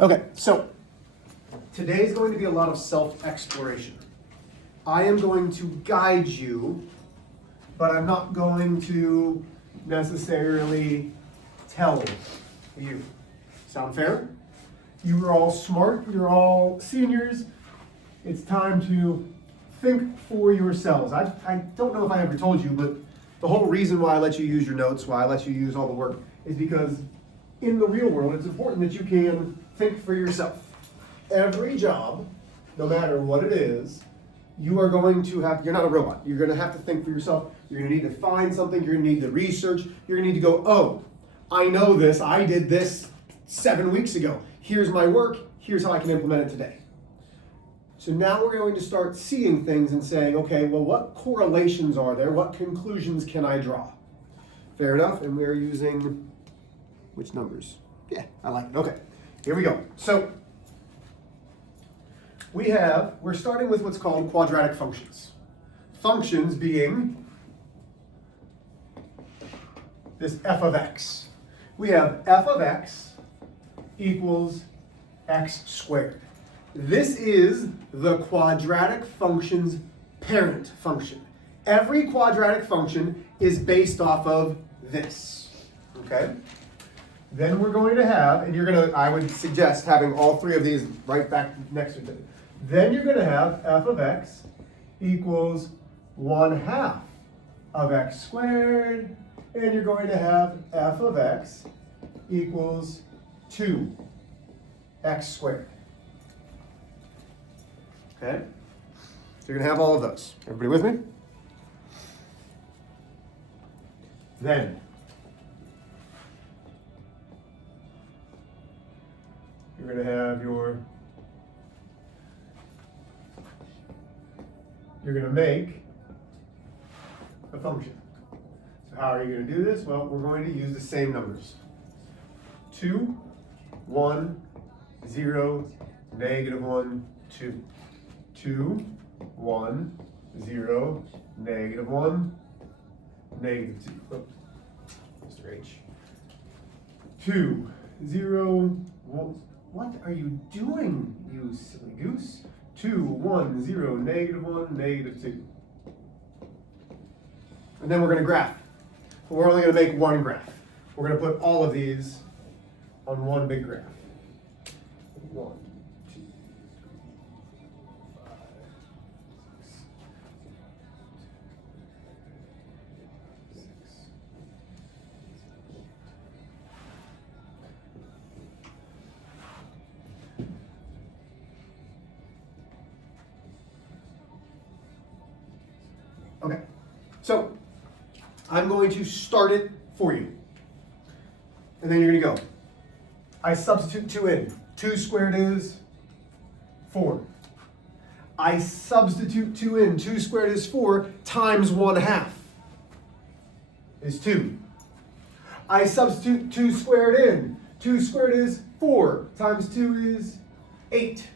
Okay, so today's going to be a lot of self-exploration. I am going to guide you, but I'm not going to necessarily tell you. Sound fair? You are all smart, you're all seniors. It's time to think for yourselves. I don't know if I ever told you, but the whole reason why I let you use your notes, why I let you use all the work, is because in the real world, it's important that you can think for yourself. Every job, no matter what it is, you are going to have, you're not a robot, you're going to have to think for yourself. You're going to need to find something, you're going to need to research, you're going to need to go, oh, I know this, I did this 7 weeks ago. Here's my work, here's how I can implement it today. So now we're going to start seeing things and saying, okay, well, what correlations are there? What conclusions can I draw? Fair enough, and we're using, which numbers? Yeah, I like it. Okay, here we go. So we're starting with what's called quadratic functions. Functions being this f of x. We have f of x equals x squared. This is the quadratic function's parent function. Every quadratic function is based off of this, okay? Then we're going to have, and I would suggest having all three of these right back next to each other. Then you're going to have f of x equals 1/2 of x squared, and you're going to have f of x equals 2x squared. Okay? So you're going to have all of those. Everybody with me? Then you're going to have you're going to make a function. So how are you going to do this? Well, we're going to use the same numbers. 2, 1, 0, -1, 2. 2, 1, 0, -1, -2. Oh, Mr. H. 2, 0, 1. What are you doing, you silly goose? 2, 1, 0, -1, -2. And then we're going to graph. But we're only going to make one graph. We're going to put all of these on one big graph. 1, 2, 5, 6, 6. Okay, so I'm going to start it for you. And then you're going to go. I substitute 2 in. 2 squared is 4. I substitute 2 in. 2 squared is 4 times 1/2 is 2. I substitute 2 squared in. 2 squared is 4 times 2 is 8.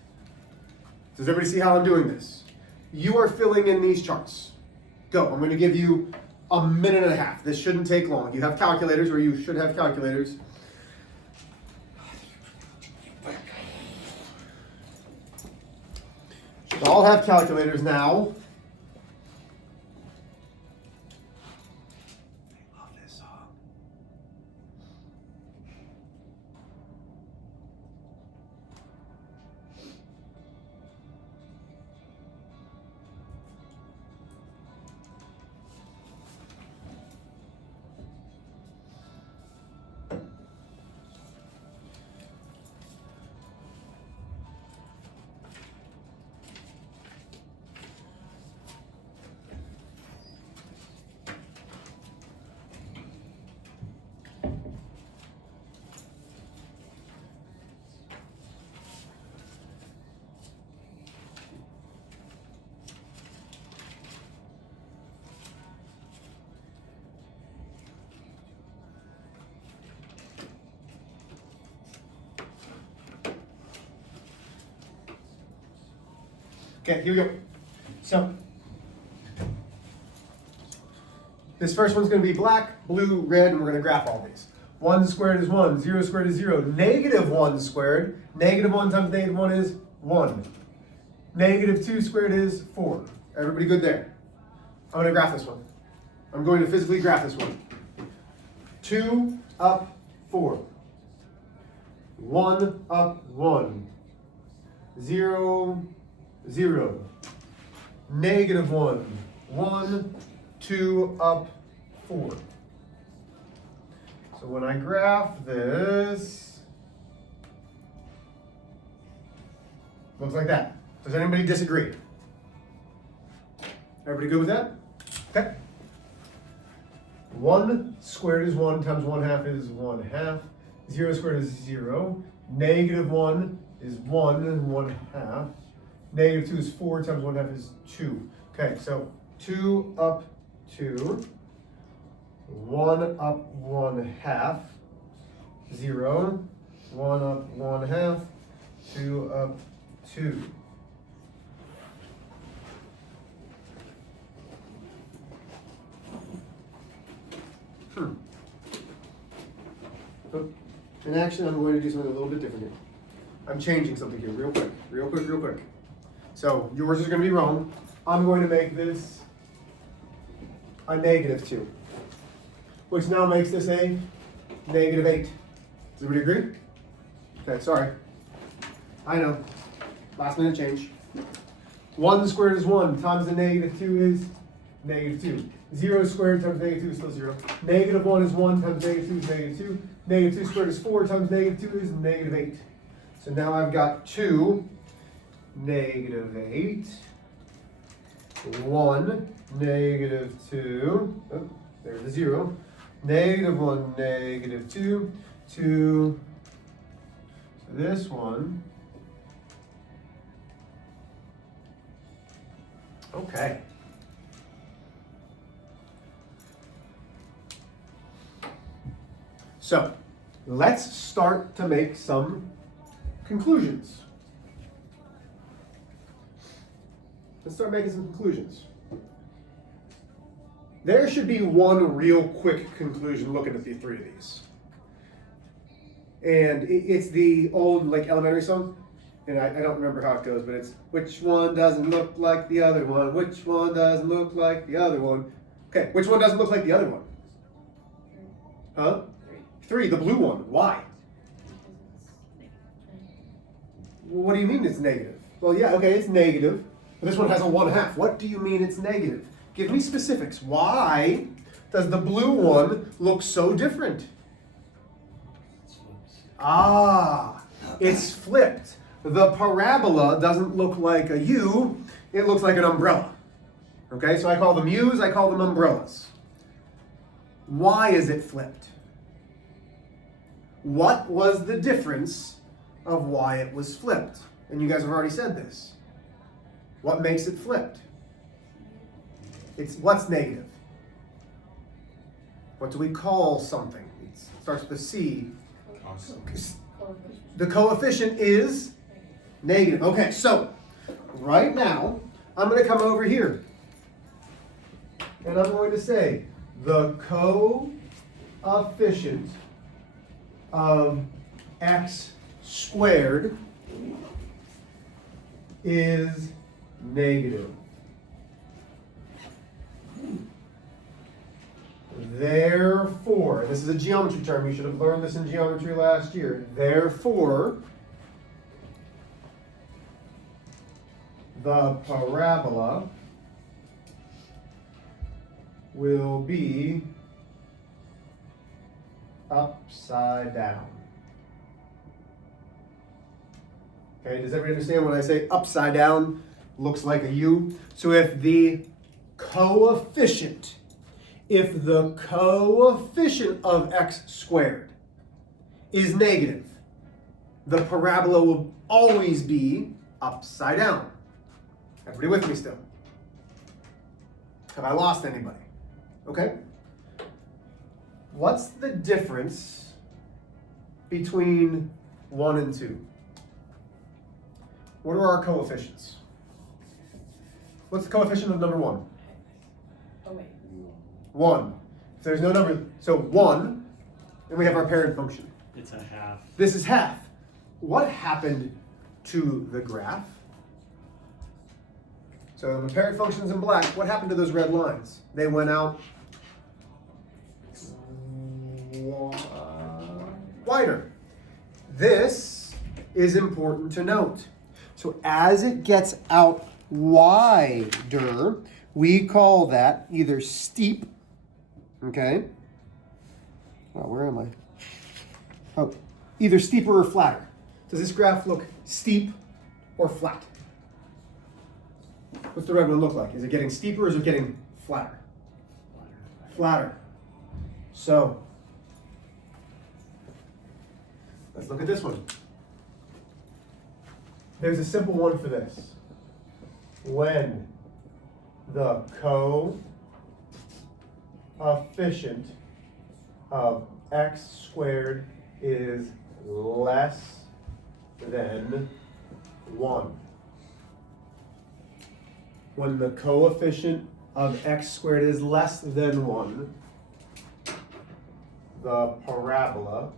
Does everybody see how I'm doing this? You are filling in these charts. Go. I'm going to give you a minute and a half. This shouldn't take long. You have calculators, or you should have calculators. Should all have calculators now. I love this song. Okay, here we go. So, this first one's going to be black, blue, red, and we're going to graph all these. 1 squared is 1. 0 squared is 0. Negative 1 squared. Negative 1 times negative 1 is 1. Negative 2 squared is 4. Everybody good there? I'm going to graph this one. I'm going to physically graph this one. 2 up 4. 1 up 1. 0, 0. Negative 1. 1, 2 up 4. So when I graph this, looks like that. Does anybody disagree? Everybody good with that? Okay. 1 squared is 1 times 1/2 is 1/2. 0 squared is 0. Negative 1 is 1 and 1/2. Negative 2 is 4 times 1/2 is 2. Okay, so 2 up 2. 1 up 1/2. 0. 1 up 1/2. 2 up 2. And actually, I'm going to do something a little bit different here. I'm changing something here real quick, real quick, real quick. So yours is going to be wrong. I'm going to make this a negative 2, which now makes this a negative 8. Does everybody agree? Okay, sorry. I know. Last minute change. 1 squared is 1 times the negative 2 is negative 2. 0 squared times negative 2 is still 0. Negative 1 is 1 times negative 2 is negative 2. Negative 2 squared is 4 times negative 2 is negative 8. So now I've got 2, negative 8, 1, negative 2, oh, there's the 0, negative 1, negative 2, 2, so this one, okay. So, let's start to make some conclusions. Let's start making some conclusions. There should be one real quick conclusion looking at the 3 of these. And it's the old elementary song. And I don't remember how it goes, but it's which one doesn't look like the other one? Which one doesn't look like the other one? Okay, which one doesn't look like the other one? Huh? 3, the blue one. Why? What do you mean it's negative? Well, yeah, okay, it's negative. But this one has a 1/2. What do you mean it's negative? Give me specifics. Why does the blue one look so different? Ah, it's flipped. The parabola doesn't look like a U, it looks like an umbrella. Okay, so I call them U's, I call them umbrellas. Why is it flipped? What was the difference of why it was flipped? And you guys have already said this. What makes it flipped? It's what's negative? What do we call something? It starts with a C. The coefficient is negative. Okay, so right now I'm going to come over here and I'm going to say the coefficient of x squared is negative. Therefore, this is a geometry term. You should have learned this in geometry last year. Therefore, the parabola will be upside down. Okay, does everybody understand when I say upside down looks like a U? So if the coefficient of x squared is negative, the parabola will always be upside down. Everybody with me still? Have I lost anybody? Okay. What's the difference between 1 and 2? What are our coefficients? What's the coefficient of number 1? Oh, wait. 1. If there's no number, so 1 And we have our parent function. It's a half. This is half. What happened to the graph? So the parent function's in black. What happened to those red lines? They went out wider. This is important to note. So as it gets out wider, we call that either steep, okay? Oh, where am I? Oh, either steeper or flatter. Does this graph look steep or flat? What's the red one look like? Is it getting steeper or is it getting flatter? Flatter. So, let's look at this one. There's a simple one for this. When the coefficient of x squared is less than 1. When the coefficient of x squared is less than 1, the parabola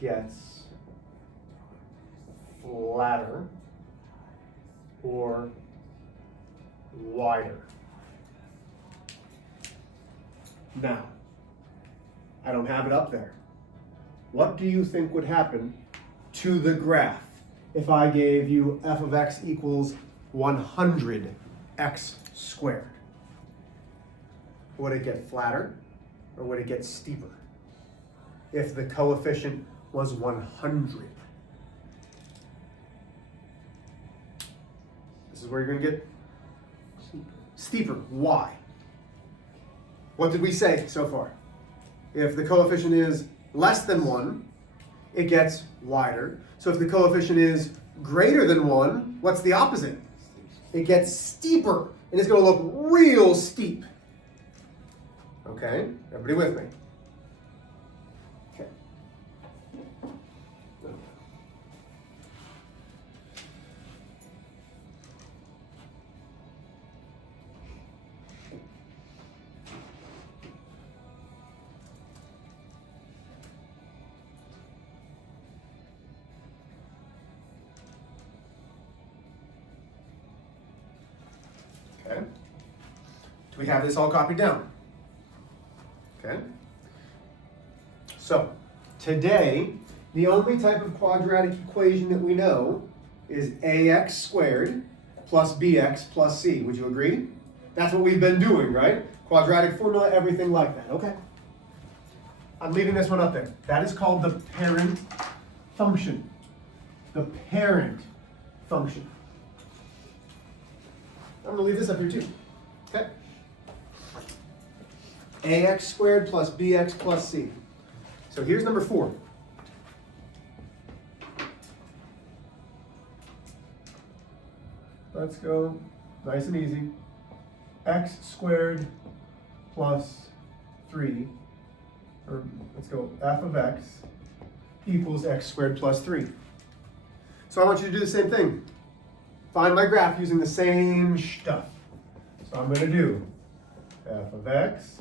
gets flatter or wider. Now, I don't have it up there. What do you think would happen to the graph if I gave you f of x equals 100 x squared? Would it get flatter or would it get steeper if the coefficient was 100? This is where you're going to get steeper. Why? What did we say so far? If the coefficient is less than 1, it gets wider. So if the coefficient is greater than 1, what's the opposite? It gets steeper, and it's going to look real steep. Okay, everybody with me? Okay. Okay. Do we have this all copied down? Okay. So, today, the only type of quadratic equation that we know is ax squared plus bx plus c. Would you agree? That's what we've been doing, right? Quadratic formula, everything like that. Okay. I'm leaving this one up there. That is called the parent function. The parent function. I'm going to leave this up here too. Okay? Ax squared plus bx plus c. So here's number 4. Let's go nice and easy. X squared plus 3, or let's go f of x equals x squared plus 3. So I want you to do the same thing. Find my graph using the same stuff. So I'm going to do f of x.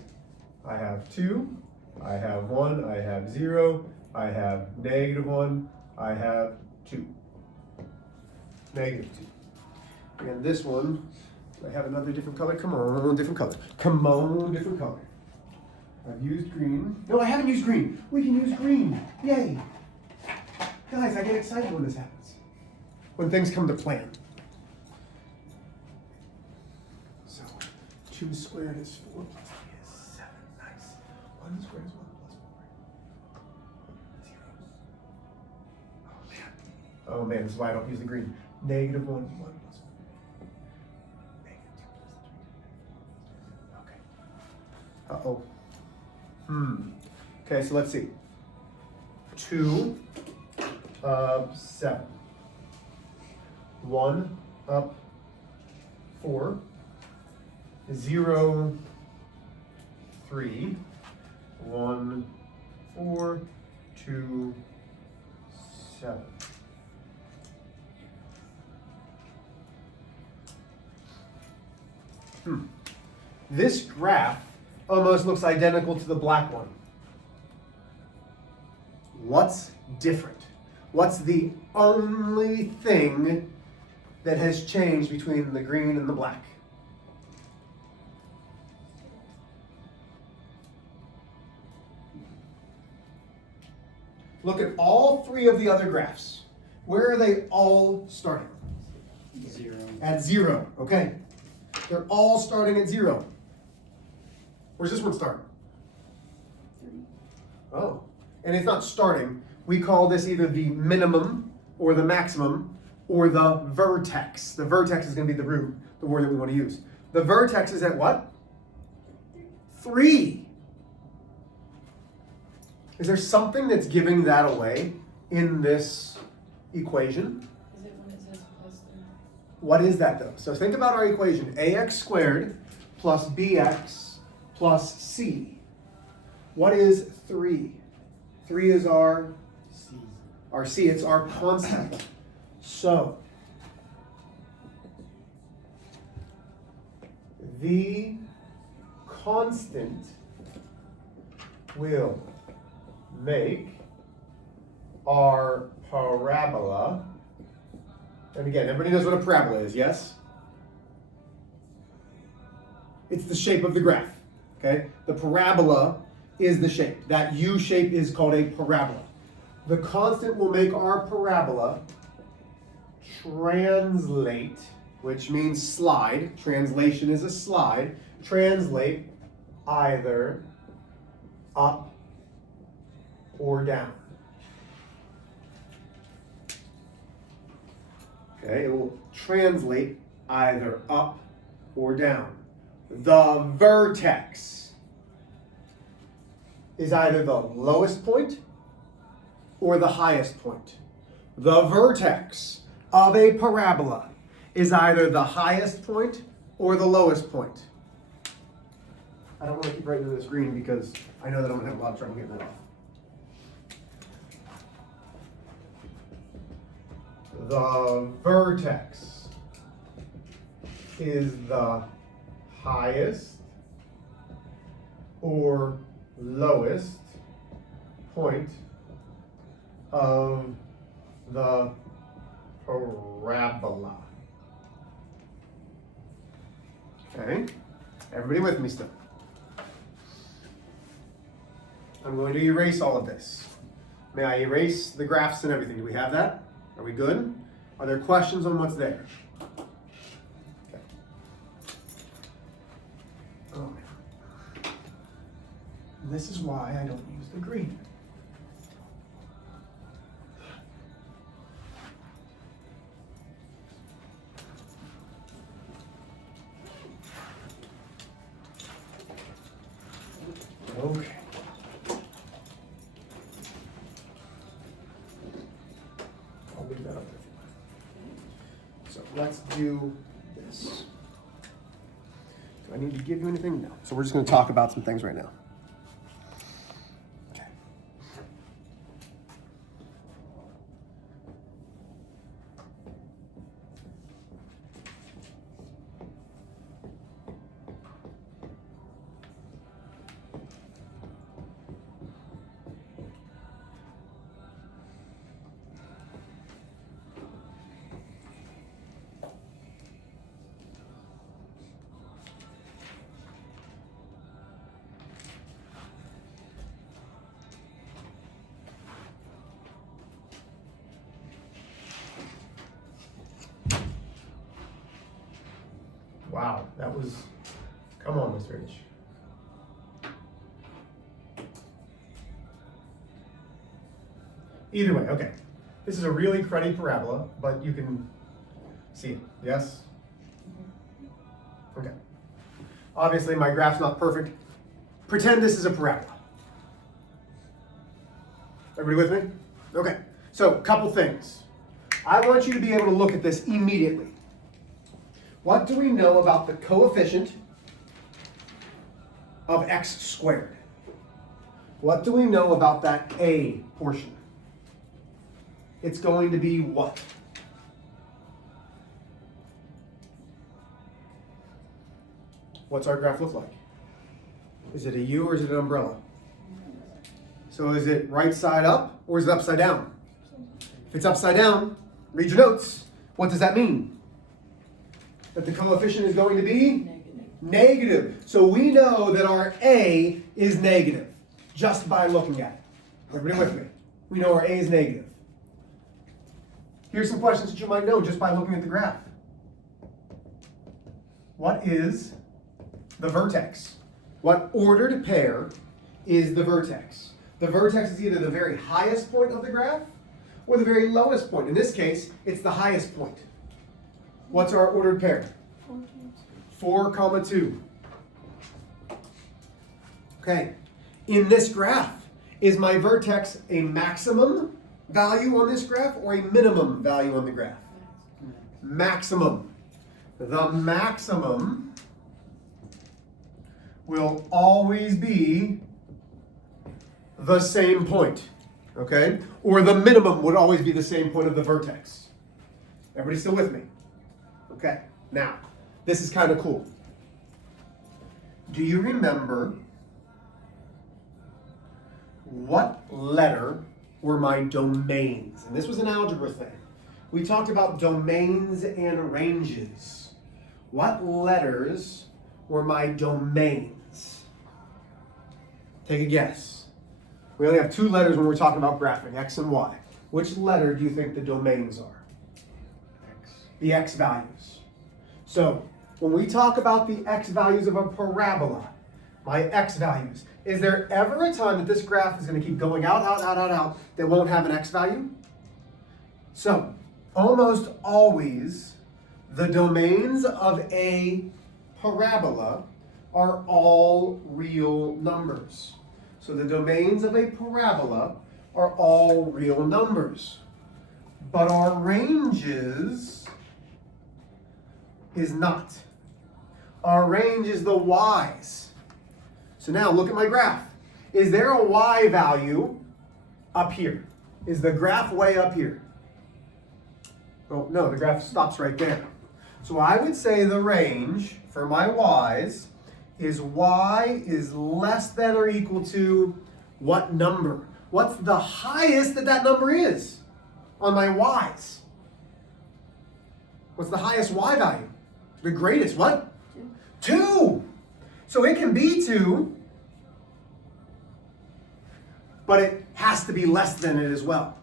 I have 2, I have 1, I have 0, I have -1, I have 2. -2. And this one, I have another different color. Come on, different color. Come on, different color. I've used green. No, I haven't used green. We can use green. Yay. Guys, I get excited when this happens. When things come to plan. So, 2 squared is 4 plus 3 is 7. Nice. 1 squared is 1 plus 4. 0. Oh man, this is why I don't use the green. -1, 1 plus 4. Uh-oh. Okay, so let's see. 2 up 7. 1 up 4. 0, 3. 1, 4, 2, 7. This graph almost looks identical to the black one. What's different? What's the only thing that has changed between the green and the black? Look at all three of the other graphs. Where are they all starting? 0. At 0, okay. They're all starting at 0. Where's this one starting? 3. Oh, and it's not starting. We call this either the minimum or the maximum or the vertex. The vertex is going to be the word that we want to use. The vertex is at what? 3. Is there something that's giving that away in this equation? Is it when it says plus 3? What is that though? So think about our equation. Ax squared plus bx plus c. What is 3? 3 is our c. It's our constant. So the constant will make our parabola, and again, everybody knows what a parabola is, yes? It's the shape of the graph, okay? The parabola is the shape. That U shape is called a parabola. The constant will make our parabola translate, which means slide. Translation is a slide. Translate either up or down. Okay, it will translate either up or down. The vertex is either the lowest point or the highest point. The vertex of a parabola is either the highest point or the lowest point. I don't want to keep writing to this green because I know that I'm going to have a lot of trouble getting that off. The vertex is the highest or lowest point of the parabola. Okay, everybody with me still? I'm going to erase all of this. May I erase the graphs and everything? Do we have that? Are we good? Are there questions on what's there? Okay. Oh man. This is why I don't use the green. Okay. I'll leave that up there. So let's do this. Do I need to give you anything? No. So we're just going to talk about some things right now. Okay. Wow, that was, come on, Mr. H. Either way, okay. This is a really cruddy parabola, but you can see it, yes? Okay. Obviously, my graph's not perfect. Pretend this is a parabola. Everybody with me? Okay, so a couple things. I want you to be able to look at this immediately. What do we know about the coefficient of x squared? What do we know about that a portion? It's going to be what? What's our graph look like? Is it a U or is it an umbrella? So is it right side up or is it upside down? If it's upside down, read your notes. What does that mean? That the coefficient is going to be negative. So we know that our A is negative just by looking at it. Everybody with me? We know our A is negative. Here's some questions that you might know just by looking at the graph. What is the vertex? What ordered pair is the vertex? The vertex is either the very highest point of the graph or the very lowest point. In this case, it's the highest point. What's our ordered pair? 4, 2. Okay. In this graph, is my vertex a maximum value on this graph or a minimum value on the graph? Maximum. The maximum will always be the same point, okay? Or the minimum would always be the same point of the vertex. Everybody still with me? Okay, now, this is kind of cool. Do you remember what letter were my domains? And this was an algebra thing. We talked about domains and ranges. What letters were my domains? Take a guess. We only have 2 letters when we're talking about graphing, X and Y. Which letter do you think the domains are? X. The X values. So, when we talk about the X values of a parabola, my X values, is there ever a time that this graph is going to keep going out, that won't have an X value? So, almost always, the domains of a parabola are all real numbers. So the domains of a parabola are all real numbers. But our ranges is not. Our range is the y's. So now look at my graph. Is there a y value up here? Is the graph way up here? Oh, no, the graph stops right there. So I would say the range for my y's is y is less than or equal to what number? What's the highest that number is on my y's? What's the highest y value? The greatest, what? 2. So it can be 2, but it has to be less than it as well.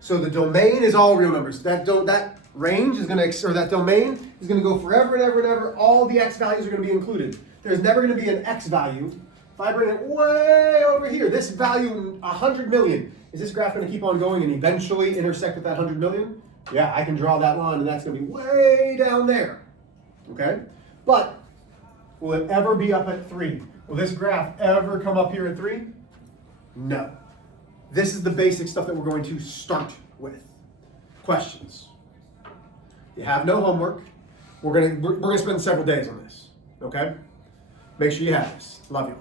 So the domain is all real numbers. That range is going to, or that domain is going to go forever and ever and ever. All the x values are going to be included. There's never going to be an x value. If I bring it way over here, this value 100 million, is this graph going to keep on going and eventually intersect with that 100 million? Yeah, I can draw that line and that's going to be way down there. Okay? But will it ever be up at 3? Will this graph ever come up here at 3? No. This is the basic stuff that we're going to start with. Questions? You have no homework. We're gonna spend several days on this. Okay? Make sure you have this. Love you.